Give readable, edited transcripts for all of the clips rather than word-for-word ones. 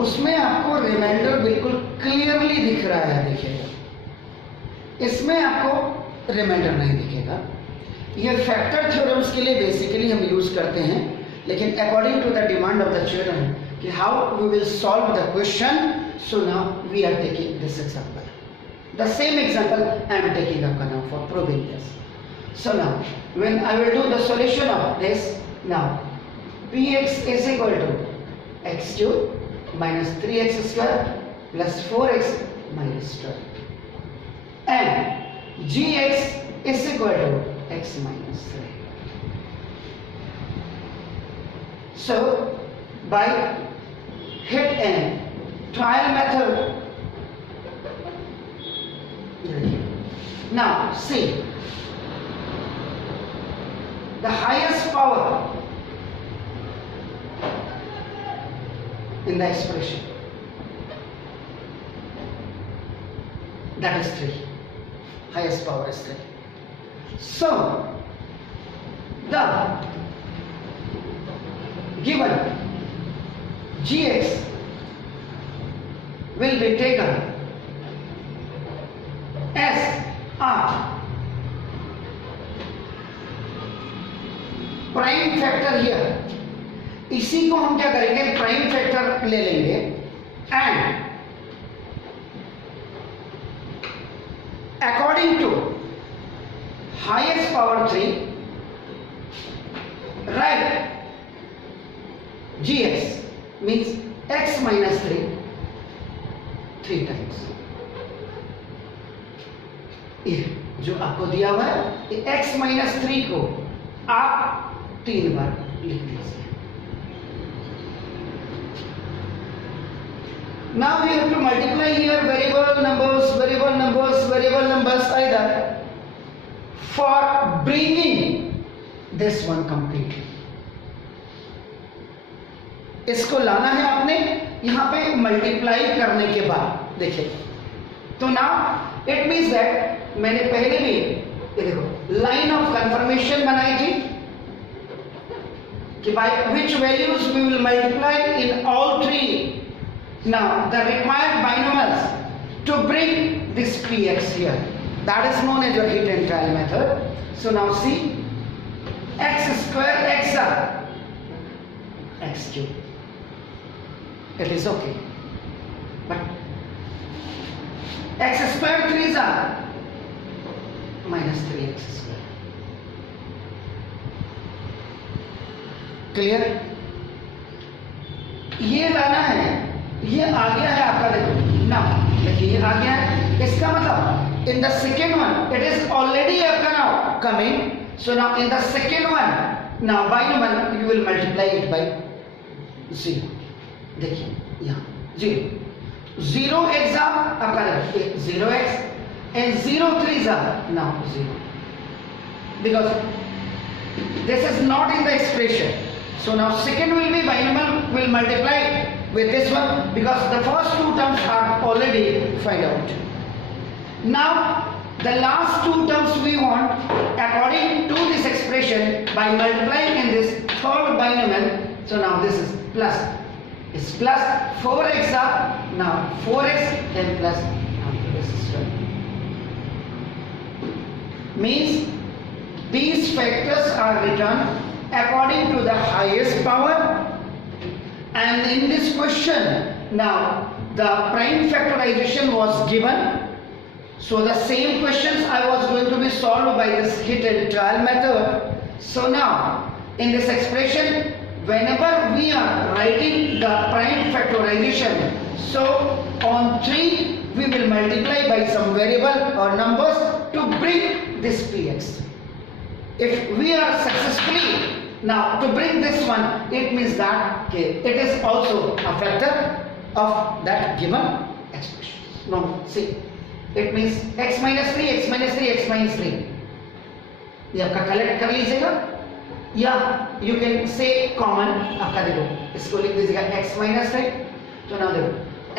उसमें आपको रिमाइंडर बिल्कुल क्लियरली दिख रहा है, देखिएगा। इसमें आपको रिमाइंडर नहीं दिखेगा। ये फैक्टर थ्योरम्स के लिए बेसिकली हम यूज करते हैं, लेकिन according to the demand of the children कि how we will solve the question, so now we are taking this example. The same example I am taking up now for proving this. So now, when I will do the solution of this, now px is equal to x cube minus 3x square plus 4x minus 12, and gx is equal to x minus 3. So, by hit and trial method, now see, the highest power in the expression, that is 3. Highest power is 3. So the given gx will be taken as a prime factor here. इसी को हम क्या करेंगे, prime factor ले लेंगे and according to highest power 3 right gx means x minus 3 times. ये जो आपको दिया हुआ है, ये x minus 3 को आप 3 बार लिख लीजिए. Now we have to multiply here variable numbers either for bringing this one completely. इसको लाना है आपने यहां पे मल्टीप्लाई करने के बाद. देखिए तो नाउ इट मींस दैट मैंने पहले भी ये देखो लाइन ऑफ कंफर्मेशन बनाई थी कि by which values we will multiply in all 3 now the required binomials to bring this px here. That is known as your hit and trial method. So now see, x square x cube, it is okay, but x square 3 minus 3x square. Clear? ये लाना है, ये आ गया है आपका. देखो ना, देखिए ये आ गया है. इसका मतलब in the second one it is already आपका now coming. So now in the second one now binomial you will multiply it by 0. देखिए यहाँ 0 x आपका 0x and 0 3 now 0, because this is not in the expression. So now second will be binomial will multiply with this one because the first 2 terms are already find out. Now the last 2 terms we want according to this expression by multiplying in this third binomial. So now this is plus. It's plus 4x now 4x and plus this is 12. Means these factors are written according to the highest power, and in this question now the prime factorization was given. So the same questions I was going to be solved by this hit and trial method. So now in this expression, whenever we are writing the prime factorization, so on 3 we will multiply by some variable or numbers to bring this px. If we are successfully now to bring this one, it means that okay, it is also a factor of that given expression. Now see, it means x minus 3 x minus 3 x minus 3. ये आपका collect कर लीजिएगा, या you can say common आपका देखो इसको लिख दीजिएगा x माइनस 3. तो ना देखो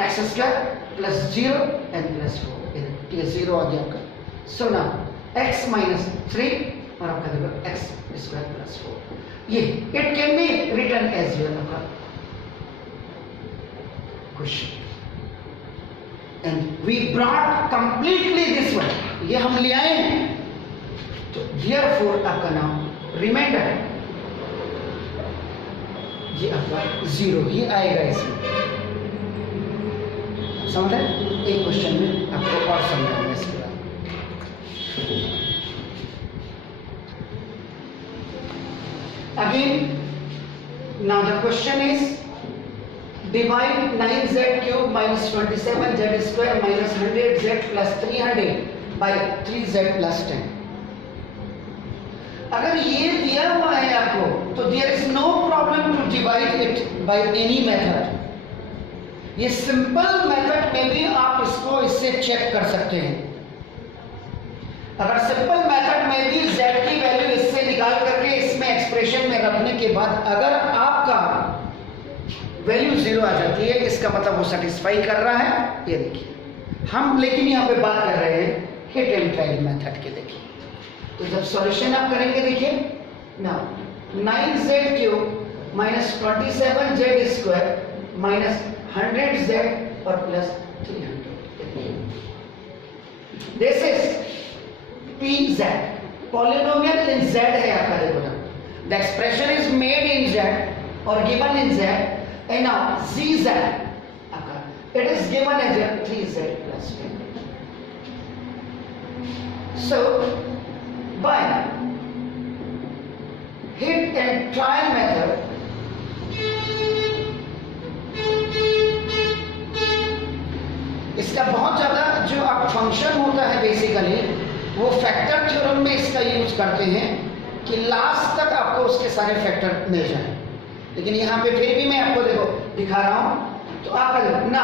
x square plus 0 and plus 4, ये 0 आ गया आपका. सो ना x माइनस 3 और आपका देखो x स्क्वायर प्लस 4. ये it can be written as well आपका question and we brought completely this one, ये हम ले आए हैं। तो therefore आपका नाम रिमाइंडर ये आपका 0 ही आएगा इसमें। समझ रहे? एक क्वेश्चन में आपको और समझाऊंगा इसके बाद। Again, now the question is divide 9z cube minus 27z square minus 100z plus 300 by 3z plus 10। अगर ये दिया हुआ है आपको तो there is no problem to divide it by any method। ये सिंपल मेथड में भी आप इसको इससे चेक कर सकते हैं। अगर सिंपल मेथड में भी z की वैल्यू इससे निकाल करके इसमें एक्सप्रेशन में रखने के बाद अगर आपका वैल्यू 0 आ जाती है, इसका मतलब वो सेटिस्फाई कर रहा है। ये देखिए हम लेकिन यहाँ पे बात कर रहे हैं हिट एंड ट्रायल मेथड के। देखिए तो जब सॉल्यूशन आप करेंगे, देखिए now 9z cube minus 27z square minus 100z और plus 300, this is pz, polynomial in z है आपका। देखो ना, the expression is made in z or given in z and now zz आपका it is given as 3z plus 10। So by hit and trial method इसका बहुत ज्यादा जो आप फंक्शन होता है बेसिकली वो फैक्टर थ्योरम में इसका यूज करते हैं कि लास्ट तक आपको उसके सारे फैक्टर मिल जाए। लेकिन यहाँ पे फिर भी मैं आपको देखो दिखा रहा हूं। तो आप ना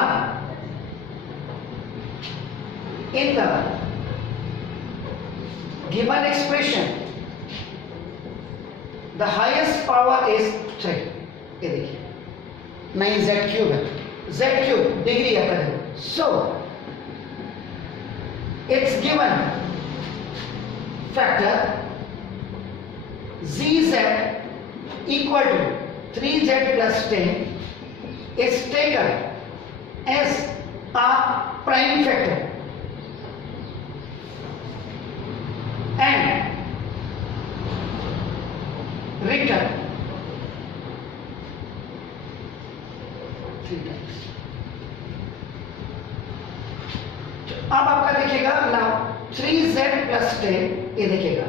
in the given expression the highest power is 3। ये देखिए 9z क्यूब है, z क्यूब डिग्री है देखो। So it's given factor zz equal to 3z plus 10 is taken as a prime factor and written 3 times। अब आपका देखिएगा now 3z plus 10, ये देखिएगा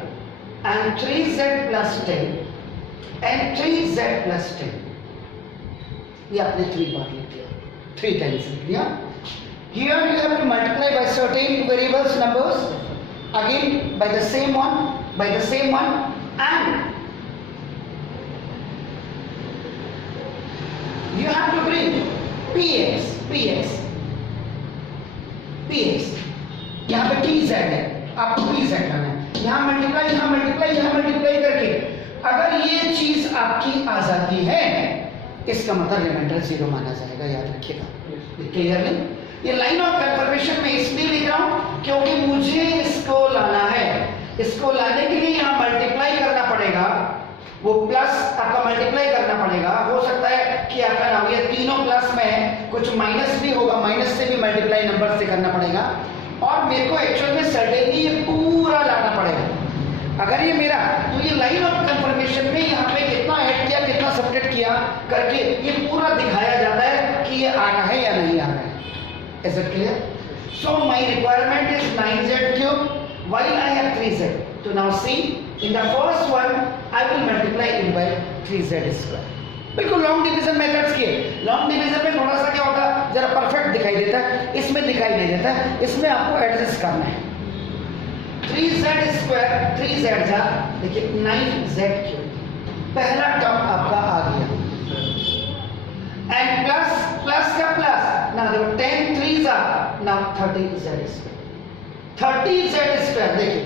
and 3z plus 10 and 3z plus 10, ये आपने 3 बार लिख दिया, 3 times लिख दिया। Here you have to multiply by certain variables numbers again by the same one and you have to bring px यहाँ पे tz है, आपको tz लाना है। यहाँ मल्टीप्लाई करके अगर ये चीज आपकी आ जाती है इसका मतलब रिमाइंडर 0 माना जाएगा, याद रखिएगा। क्लियरली ये लाइन ऑफ कंफर्मेशन में इसलिए लिख रहा हूं क्योंकि मुझे इसको लाना है। इसको लाने के लिए यहाँ मल्टीप्लाई करना पड़ेगा, वो प्लस आपका मल्टीप्लाई करना पड़ेगा। हो सकता है कि आपका नाम ये तीनों प्लस में है, कुछ माइनस भी होगा, माइनस से भी मल्टीप्लाई नंबर से करना पड़ेगा और मेरे को एक्चुअल में सडनली ये पूरा लाना पड़ेगा। अगर ये मेरा तो ये लाइन ऑफ कंफर्मेशन में यहाँ पे कितना ऐड किया कितना सब्ट्रैक्ट किया करके ये पूरा दिखाया जाता है कि ये आ रहा है या नहीं आ रहा है। Is it clear? So my requirement is 9z cube while I have 3z। तो now see in the first one I will multiply it bye 3z square. बिल्कुल लॉन्ग डिवीजन मेथड्स के लॉन्ग डिवीजन में थोड़ा सा क्या होता है, जरा परफेक्ट दिखाई देता है, इसमें दिखाई नहीं देता, इसमें आपको एडजस्ट करना है। 3z स्क्वायर 3z जा, देखिए 9z क्यूब पहला टर्म आपका आ गया एंड प्लस का प्लस ना देखो 10 3 जा ना 30z स्क्वायर 30z स्क्वायर। देखिए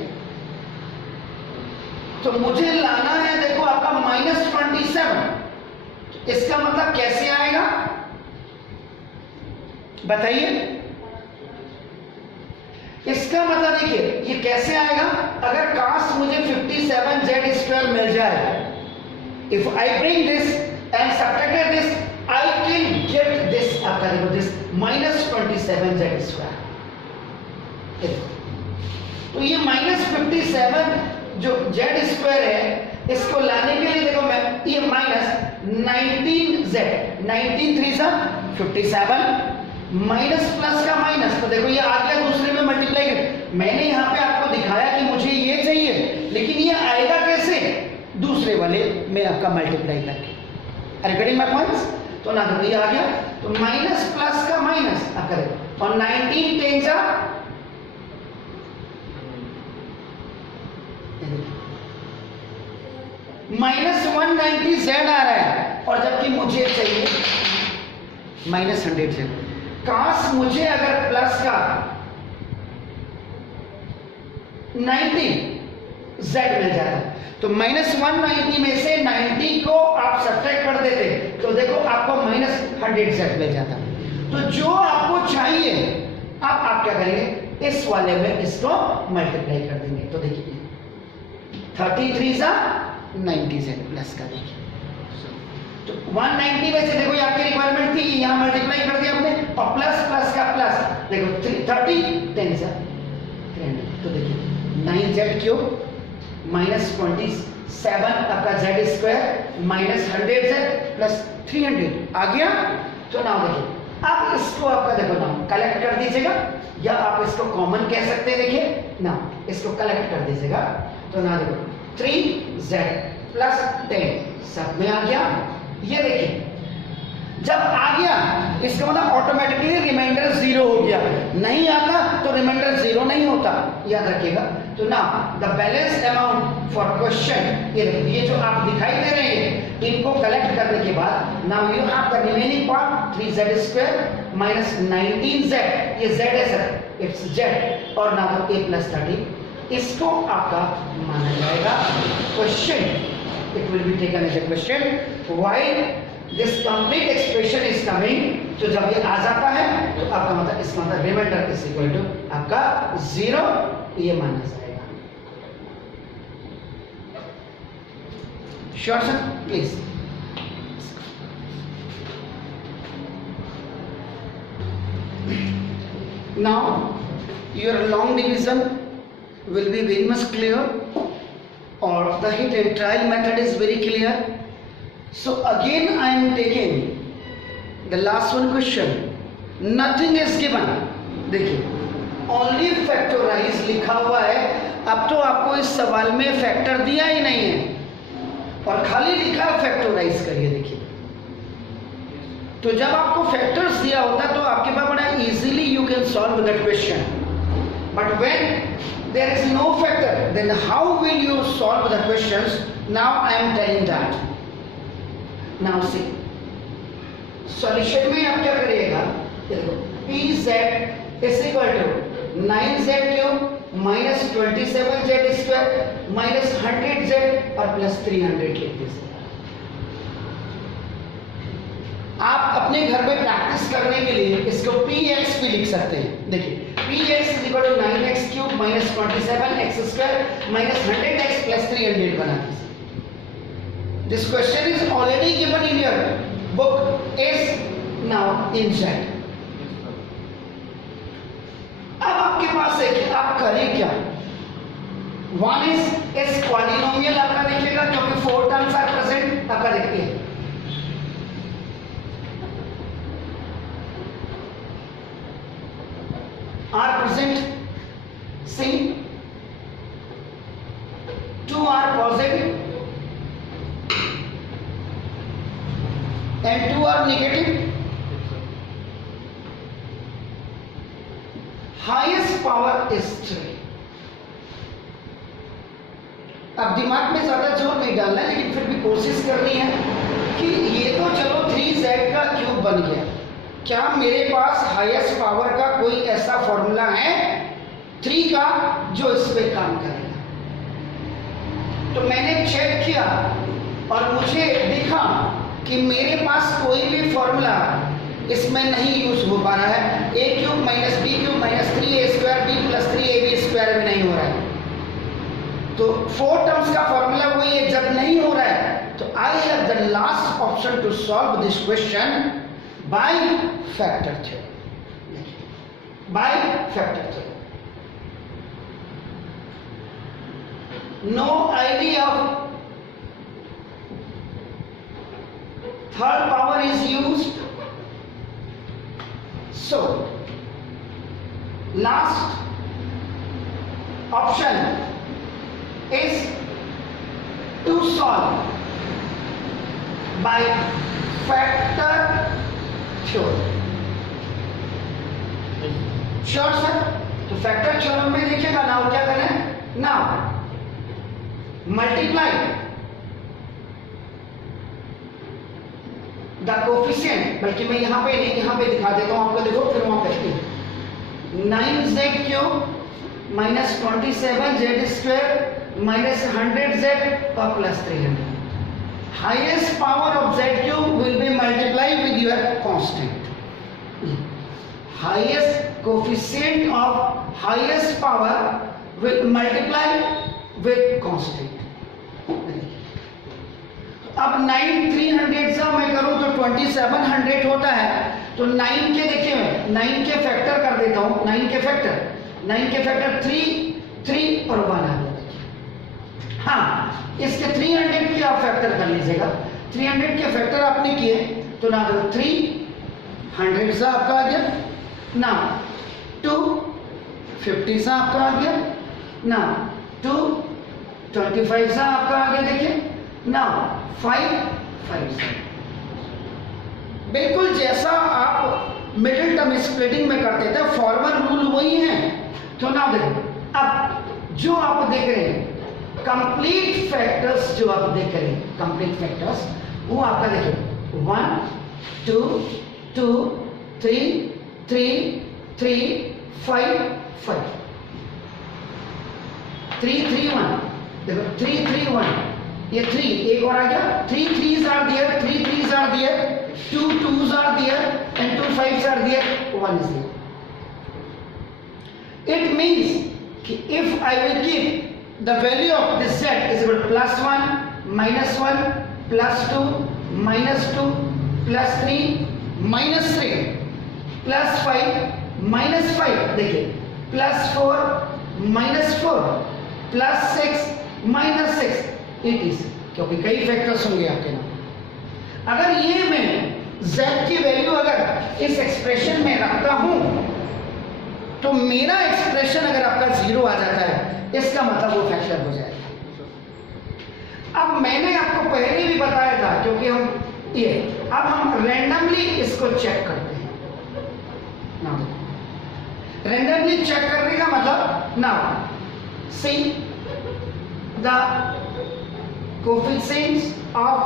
तो मुझे लाना है देखो आपका -27। इसका मतलब कैसे आएगा बताइए? इसका मतलब देखिए ये कैसे आएगा, अगर काश मुझे 57z स्क्वायर मिल जाए, if I bring this and subtract this I can get this. आपका देखो दिस -57z²। तो ये -57 जो z² है, इसको लाने के लिए देखो मैं ये -19z, 19 3 सा 57, माइनस प्लस का माइनस, तो देखो ये आ गया दूसरे में मल्टीप्लाई कर। मैंने यहाँ पे आपको दिखाया कि मुझे ये चाहिए, लेकिन ये आएगा कैसे? दूसरे वाले में आपका मल्टीप्लाई करके। Are you getting my points? तो ना देखो ये आ गया, तो माइनस प्लस का माइनस आप करें, और 19 10 जा -190z आ रहा है, और जबकि मुझे चाहिए -100z। काश मुझे अगर प्लस का 90z मिल जाता, तो -190 में से 90 को आप सब्ट्रैक्ट कर देते, तो देखो आपको -100z मिल जाता। तो जो आपको चाहिए अब आप क्या करेंगे, इस वाले में इसको मल्टीप्लाई कर देंगे। तो देखिए 33 सा 90z प्लस का, देखिए तो 190 में से देखो ये आपकी रिक्वायरमेंट थी, यहां मल्टीप्लाई कर दिया आपने, और प्लस प्लस का प्लस, देखो 30 10 सा 300, तो देखिए 9z क्यूब -27 आपका z² -100z प्लस 300 आ गया। तो नाउ देखिए अब इसको आपका देखो नाउ कलेक्ट कर दीजिएगा, या आप इसको कॉमन कह सकते हैं। देखिए ना इसको कलेक्ट कर दीजिएगा, तो ना देखो 3z प्लस 10 सब में आ गया। ये देखिए जब आ गया इसका मतलब ऑटोमेटिकली रिमाइंडर 0 हो गया, नहीं आता तो रिमाइंडर 0 नहीं होता, याद रखिएगा। तो ना the balance amount for question, ये जो आप दिखाई दे रहे हैं इनको कलेक्ट करने के बाद now you have the remaining part 3z² -19z, ये z है सर, इट्स z, और नाउ a + 30, इसको आपका माना जाएगा question. It will be taken as a question while this complete expression is coming. तो जब ये आ जाता है तो आपका मतलब इसका मतलब रिमाइंडर इज इक्वल टू आपका 0, ये माना जाएगा। Sure sir, please. Now your long division will be very much clear, or the hit and trial method is very clear. So again I am taking the last one question. Nothing is given, देखिए only factorize लिखा हुआ है। अब तो आपको इस सवाल में फैक्टर दिया ही नहीं है और खाली लिखा फैक्टराइज करिए। देखिए तो जब आपको फैक्टर्स दिया होता तो आपके पास बड़ा easily you can solve that question, but when there is no factor, then how will you solve the questions? Now I am telling that. Now see, solution में आप क्या करिएगा, देखो pz is equal to 9z cube -27z² -100z और plus 300 लिख दीजिए। आप अपने घर में प्रैक्टिस करने के लिए इसको px भी लिख सकते हैं। देखिए px is equal to 9x cube -27x² -100x plus 300 बना दीजिए। This question is already given in your book is now in chat। अब आपके पास है कि आप करें क्या। One is क्वाड्रिनोमियल आपका देखिएगा क्योंकि 4 टर्म्स आर प्रेजेंट, आपका देखते हैं are present, see 2 are positive and 2 are negative. Highest power is 3। अब दिमाग में ज्यादा जोर नहीं डालना है, लेकिन फिर भी कोशिश करनी है कि ये तो चलो 3z का क्यूब बन गया, क्या मेरे पास हाईएस्ट पावर का कोई ऐसा फॉर्मूला है 3 का जो इस पे काम करेगा। तो मैंने चेक किया और मुझे दिखा कि मेरे पास कोई भी फॉर्मूला इसमें नहीं यूज हो पा रहा है। a³ - b³ -3a² b + 3ab² में नहीं हो रहा है। तो 4 टर्म्स का फॉर्मूला वही है, जब नहीं हो रहा है तो I have the last option to solve this question by factor theorem। by factor theorem. No idea of third power is used. So last option is to solve by factor theorem. Sure sir? तो factor theorem में देखिएगा now क्या करना है, now multiply the coefficient, बल्कि मैं यहां पे नहीं, यहां पे दिखा देता हूं आपको, देखो फिर वहां देखते हैं 9z³ minus 27z² minus 100z और plus 300. Highest power of z³ will be multiply with your constant. Highest coefficient of highest power will multiply with constant. अब 9 300 से मैं करूं तो 2700 होता है, तो 9 के देखिए मैं 9 के फैक्टर कर देता हूं, 9 के फैक्टर 3 3 और 1 आ गया. हाँ, इसके 300 के आप फैक्टर कर लीजिएगा. 300 के फैक्टर आपने किए तो ना 300 से आपका आ गया, ना 250 से आपका आ गया, ना 225 से आपका आ गया, देखिए ना 5 से. बिल्कुल जैसा आप मिडिल टर्म स्प्लिटिंग में करते थे, फॉर्मल रूल वही है. तो ना देखो, अब जो आप देख रहे हैं कंप्लीट फैक्टर्स, जो आप देख रहे हैं कंप्लीट फैक्टर्स, वो आपका देखिए 1 2 2 3 3 3 5 5 3 3 1, देखो 3 3 1, ये 3 एक और आ गया, 3 3s are there, 3 3s are there, 2 2s are there and 2 5s are there, 1 is there. It means कि if I will keep the value of this z is equal to +1 -1 +2 -2 +3 -3 +5 -5, देखिए +4 -4 +6 -6, इट इज, क्योंकि कई factors होंगे आपके नाम. अगर ये मैं z की वैल्यू अगर इस एक्सप्रेशन में रखता हूं तो मेरा एक्सप्रेशन अगर आपका 0 आ जाता है, इसका मतलब वो फैक्टर हो जाएगा. अब मैंने आपको पहले भी बताया था, क्योंकि हम ये अब हम रैंडमली इसको चेक करते हैं. रैंडमली चेक करने का मतलब, now see the coefficients of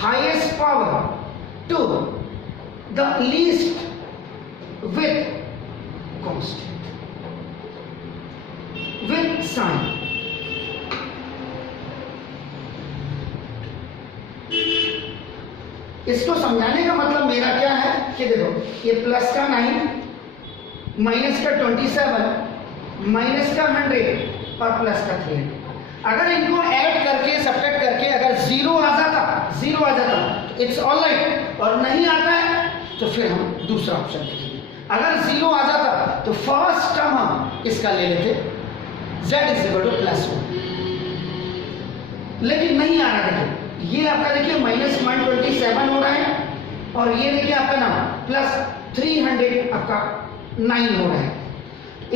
highest power to the least with constant with sign. इसको समझाने का मतलब मेरा क्या है कि देखो ये प्लस का 9 माइनस का 27 माइनस का 100 और प्लस का 300, अगर इनको ऐड करके सब्ट्रैक्ट करके अगर 0 आ जाता इट्स ऑल राइट, और नहीं आता है तो फिर हम दूसरा ऑप्शन देखेंगे. अगर 0 आ जाता तो फर्स्ट टर्म हम इसका ले लेते z = +1, लेकिन नहीं आ रहा. देखिए ये आपका देखिए -127 हो रहा है, और ये देखिए आपका ना +300 आपका 9 हो रहा है.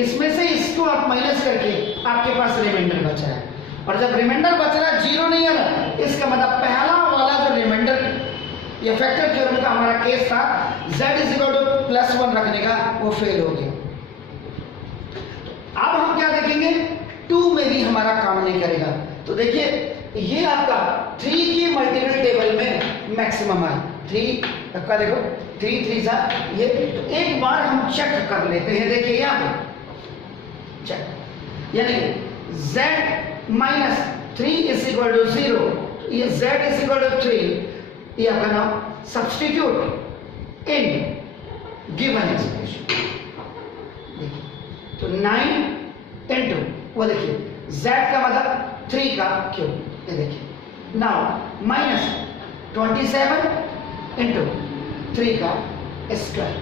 इसमें से इसको आप माइनस करके आपके पास रिमाइंडर बच रहा है, और जब रिमाइंडर बच रहा है 0 नहीं आ रहा, इसका मतलब पहला वाला जो रिमाइंडर या फैक्टर थ्योरम का हमारा केस था z = +1 रखने का, वो फेल हो गया. अब हम क्या देखेंगे, 2 में भी हमारा काम नहीं करेगा. तो देखिए ये आपका 3 की मल्टीपल टेबल में मैक्सिमम है 3, आपका देखो 3 3 सा ये. तो एक बार हम चेक कर लेते हैं, देखिए यहाँ पे चेक, यानी z -3 = 0, ये z = 3, ये आपका नाम सब्स्टिट्यूट इन गिवन एक्सप्रेशन. देखिए तो 9 × वो देखिए z का मतलब 3 का क्यूब, ये देखिए नाउ -27 × 3 का स्क्वायर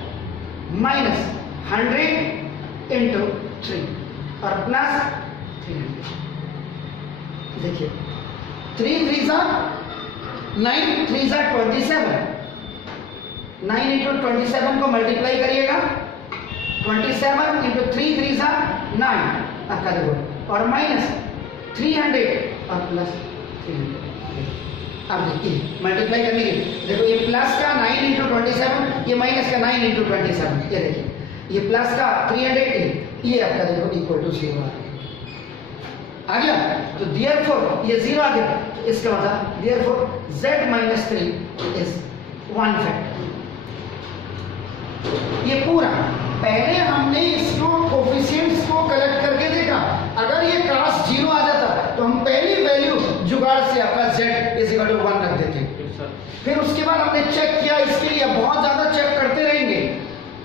100 इंटू 3 और प्लस 300। देखिए 3 3 जा 9, 3 जा 27, 9 इंटू 27 को मल्टीप्लाई करिएगा, 27 इंटू 3 3 जा 9 आपका देखो, और माइनस 300 और प्लस 300। अब देखिए मल्टीप्लाई करने के देखो, ये प्लस का 9 इंटू 27, ये माइनस का 9 इंटू 27, ये देखिए ये प्लस का 300, ये आपका देखो इक्वल टू 0 आ गया। तो देयरफॉर ये 0 आ गया, तो इसका मतलब therefore z minus 3 is 1 factor. ये पूरा पहले हमने इसको कोफिशिएंट्स को कलेक्ट करके देखा, अगर ये क्रॉस 0 आ जाता तो हम पहली वैल्यू जुगाड़ से आपका z इज इक्वल टू 1 रख देते। फिर उसके बाद हमने चेक किया, इसके लिए बहुत ज्यादा चेक करते रहेंगे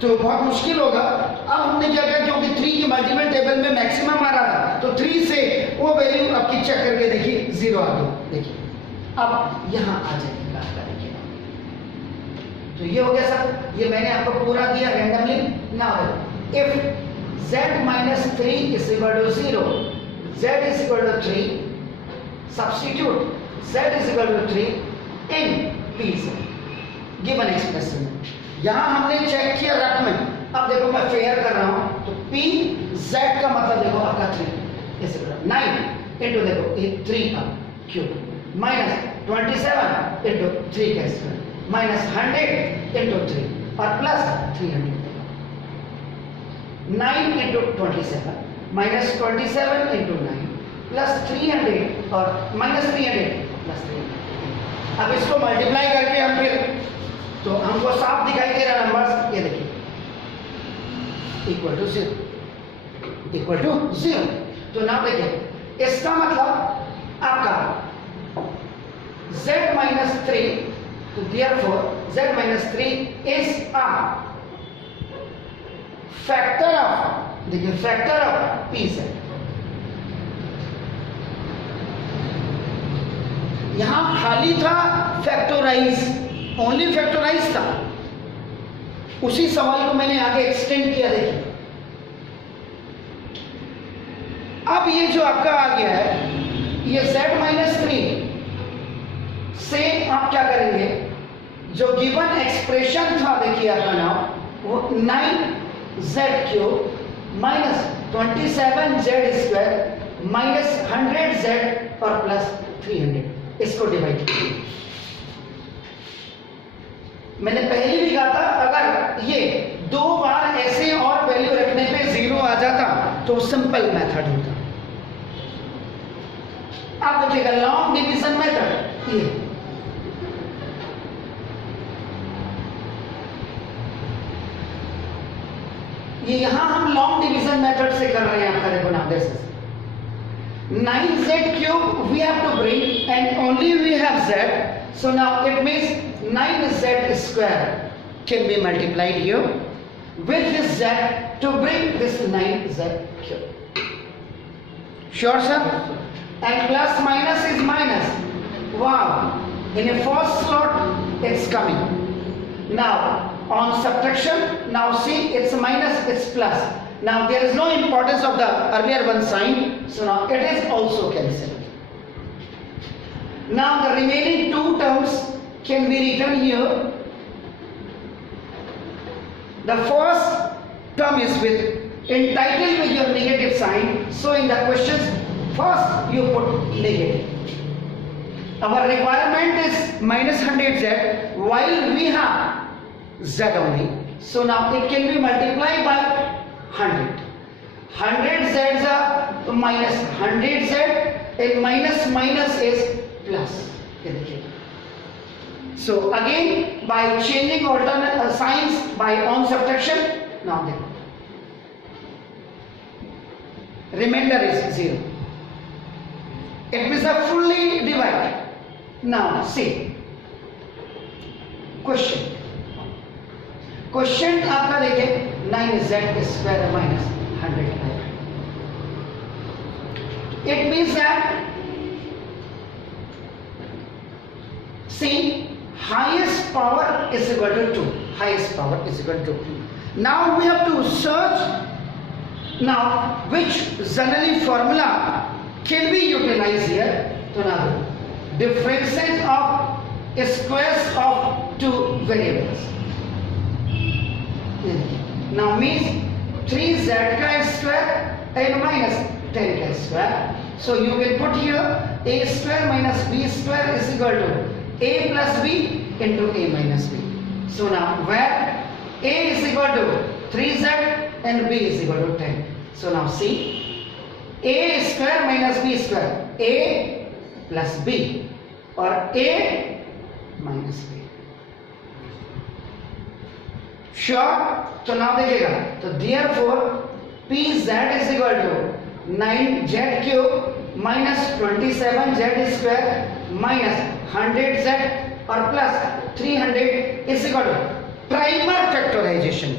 तो बहुत मुश्किल होगा। अब हमने क्या किया, क्योंकि 3 की मल्टीपल टेबल में मैक्सिमम आ रहा था, तो 3 से वो वैल्यू आपकी चेक करके देखिए 0 आ गई। देखिए अब यहाँ आ जाएगी बात करेंगे। तो ये हो गया सर, ये मैंने आपको पूरा दिया randomly. Now if z minus 3 is equal to 0, z is equal to 3, substitute z is equal to 3 in pz given expression। यहाँ हमने चेक किया रफ में, अब देखो मैं फेयर कर रहा हूँ, तो p z का मतलब देखो आपका 3 इस 9 इंटू देखो ये 3 का क्यूब माइनस 27 इंटू 3 का स्क्वायर माइनस 100 इंटू 3 और plus 300। 9 into 27 minus 27 into 9 plus 300 और माइनस 300 प्लस 300। अब इसको मल्टीप्लाई करके हम फिर तो हमको साफ दिखाई दे रहा नंबर्स, ये देखिए इक्वल टू 0 इक्वल टू 0। तो नाम देखिए इसका मतलब आपका z minus 3, तो therefore z minus 3 is a factor of, देखिए factor of pz। यहां खाली था फैक्टोराइज, ओनली फैक्टोराइज था, उसी सवाल को मैंने आगे एक्सटेंड किया। देखिए अब ये जो आपका आ गया है, ये z minus 3 से आप क्या करेंगे, जो गिवन एक्सप्रेशन था देखिए आपका नाम वो 9z cube minus 27z square minus 100z और प्लस 300, इसको डिवाइड कीजिए। मैंने पहले भी कहा था, अगर ये 2 बार ऐसे और वैल्यू रखने पे 0 आ जाता तो सिंपल मेथड होता। आप देखिएगा लॉन्ग डिवीजन मेथड, ये यहां हम लॉन्ग डिवीजन मेथड से कर रहे हैं आपका। देखो ना, this is 9z cube we have to bring and only we have z, so now it means 9z square can be multiplied here with this z to bring this 9z cube. Sure sir? And plus minus is minus. Wow, in a first slot it's coming. Now on subtraction, now see it's minus, it's plus. Now there is no importance of the earlier one sign, so now it is also cancelled. Now the remaining 2 terms can be written here. The first term is with entitled with your negative sign, so in the questions first you put negative. Our requirement is minus 100z while we have z only, so now it can be multiplied by 100. 100z are minus 100z and minus minus is plus. So again by changing alternate signs by on subtraction, now देखो remainder is 0. It means a fully divided. Now see question. Question आपका देखिए 9z square minus 100 आएगा। It means that see highest power is equal to 2, highest power is equal to Now we have to search now which generally formula can be utilized here. So now differences of squares of two variables. Now means 3z square and minus 10 square. So you can put here a square minus b square is equal to a plus b into a minus b. So now where a is equal to 3z and b is equal to 10. So now see, a square minus b square, a plus b or a minus b. Sure? तो now देखिएगा, तो therefore pz is equal to 9z cube minus 27z square minus 100z और plus 300 is equal to primer factorization.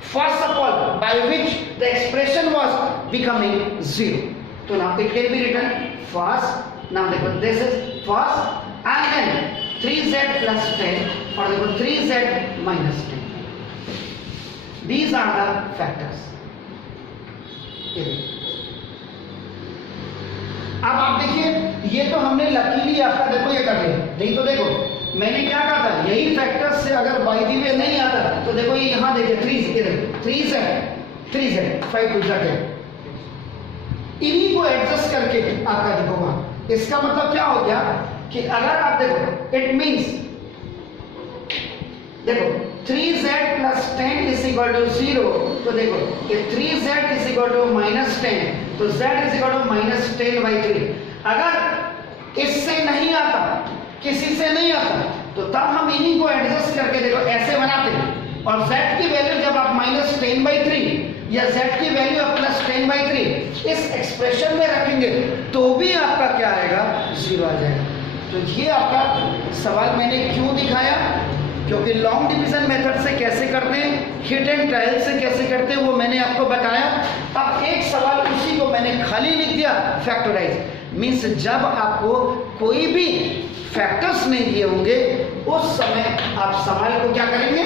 First of all, by which the expression was becoming 0. So now it can be written first. Now this is first and then 3z plus 10 or 3z minus 10. These are the factors. अब आप देखिए, ये तो हमने luckily आपका देखो ये कर लिया, नहीं तो देखो मैंने क्या कहा था, यही फैक्टर्स से अगर बाय द वे नहीं आता तो देखो ये यहाँ देखिए 3z 5 2 10, इन्हीं को एडजस्ट करके आपका देखो वहां, इसका मतलब क्या हो गया कि अगर आप देखो इट मींस देखो 3z plus 10 is equal to 0, तो देखो कि 3z is equal to minus 10, तो z is equal to minus 10 by 3. अगर इससे नहीं आता, किसी से नहीं आता, तो तब हम इन्हीं को एडजस्ट करके देखो ऐसे बनाते हैं और z की वैल्यू जब आप minus 10 by 3 या z की वैल्यू आप plus 10 by 3 इस एक्सप्रेशन में रखेंगे तो भी आपका क्या आएगा, 0 आ जाएगा. तो ये आपका सवाल मैंने क्यों दिखाया, क्योंकि लॉन्ग डिवीजन मेथड से कैसे करते हैं, हिट एंड ट्रायल से कैसे करते हैं वो मैंने आपको बताया. अब एक सवाल उसी को मैंने खाली लिख दिया, फैक्टराइज मीन्स जब आपको कोई भी फैक्टर्स नहीं दिए होंगे उस समय आप सवाल को क्या करेंगे,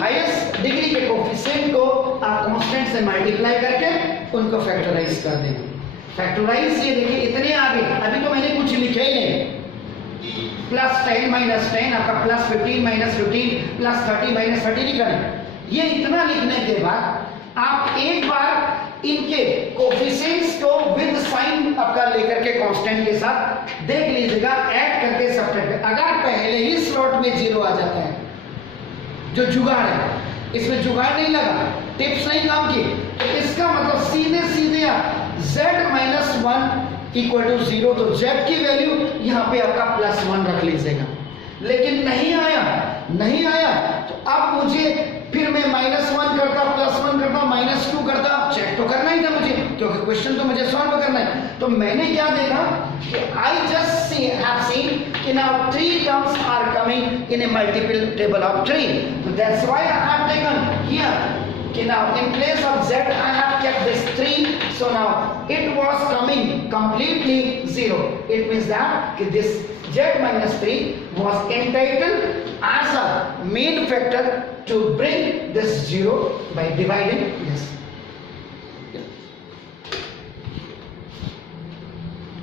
हाईएस्ट डिग्री के कोफिशिएंट को आप कांस्टेंट से मल्टीप्लाई करके उनको फैक्टराइज कर देंगे. फैक्टराइज ये देखिए इतने आगे, अभी तो मैंने कुछ लिखा ही नहीं, प्लस 10 माइनस 10 आपका प्लस 15 माइनस 15 प्लस 30 माइनस 30 लिखना है. ये इतना लिखने के बाद आप एक बार इनके कोफिशिएंट्स को विद साइन आपका लेकर के कांस्टेंट के साथ देख लीजिएगा, ऐड करके सब्ट्रैक्ट. अगर पहले ही स्लॉट में 0 आ जाता है, जो जुगाड़ है इसमें जुगाड़ नहीं लगा, टिप्स नहीं काम की, तो इसका मतलब सीधे सीधे आप z माइनस 1 इक्वल टू 0, तो z की वैल्यू यहाँ पे आपका प्लस 1 रख लीजिएगा. लेकिन नहीं आया तो अब मुझे फिर मैं -1 करता, +1 करता, -2 करता, चेक तो करना ही था मुझे, क्योंकि क्वेश्चन तो मुझे सॉल्व करना है. तो मैंने क्या देखा कि आई जस्ट हैव सीन कि now 3 terms are coming in a multiple table of 3, so that's why I have taken here. Okay, now in place of z I have kept this 3, so now it was coming completely 0. It means that this z minus 3 was entitled as a main factor to bring this 0 by dividing this.